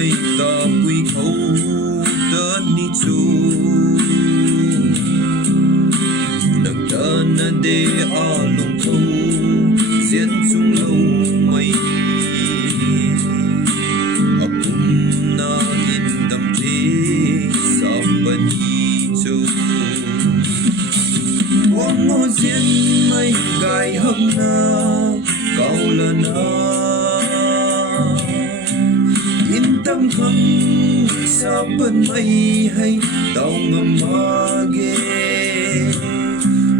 mây Tabui khâu đơn ni chu nâng đơn đê a lung thâu diễn chung lâu mây apum na in tâm thế sapani chu quang ngô diễn mây gai hâm na cao là na in tâm khâm sa bên mây hay tàu ngầm ma ghê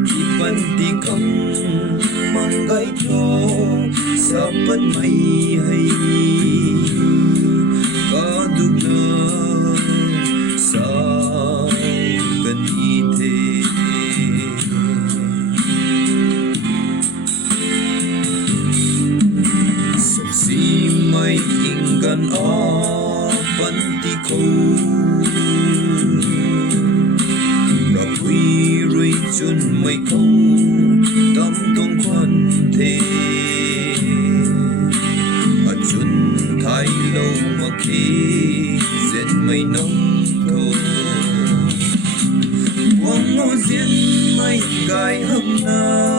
khi bên đi khâm mang gai cho sa bên mây hay có được nơ sao cần ý thế sông si mây in gần ó vẫn đi khâu ra quy rồi chun mây khâu tâm tung khoan thế ở chun thái lâu mà khi diễn mây nông thô quang ngô diễn mây gai hâm na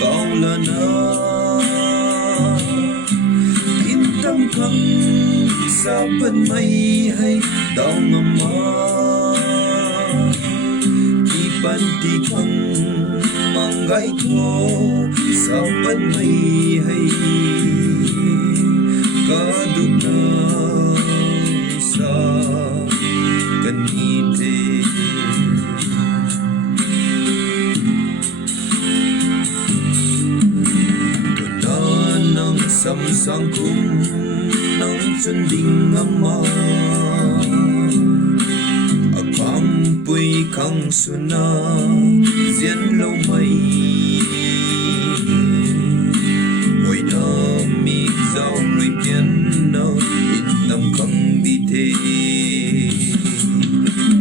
cao là na in tâm khâm sa bên mây hay tàu ngầm ma đi ban đi khâm mang gai thô sa bên mây hay có đục nơ sa cần ý thế tuần đó nắng sầm sang cung nắng chân đình ngâm ma ở Kamei khăng suna diễn lâu mây hồi đó mi giao rồi biến nào in tâm không đi thế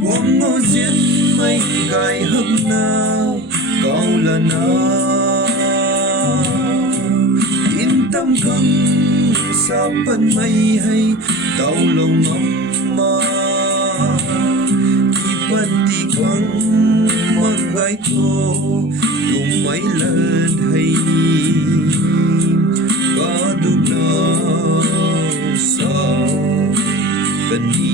quang ngô diễn mây gai hâm na cao là na in tâm không sa bên mây hay tàu lâu ngắm ma khi bên đi quăng mang gai thô dùng mấy lần hay có đúng nào sao cần đi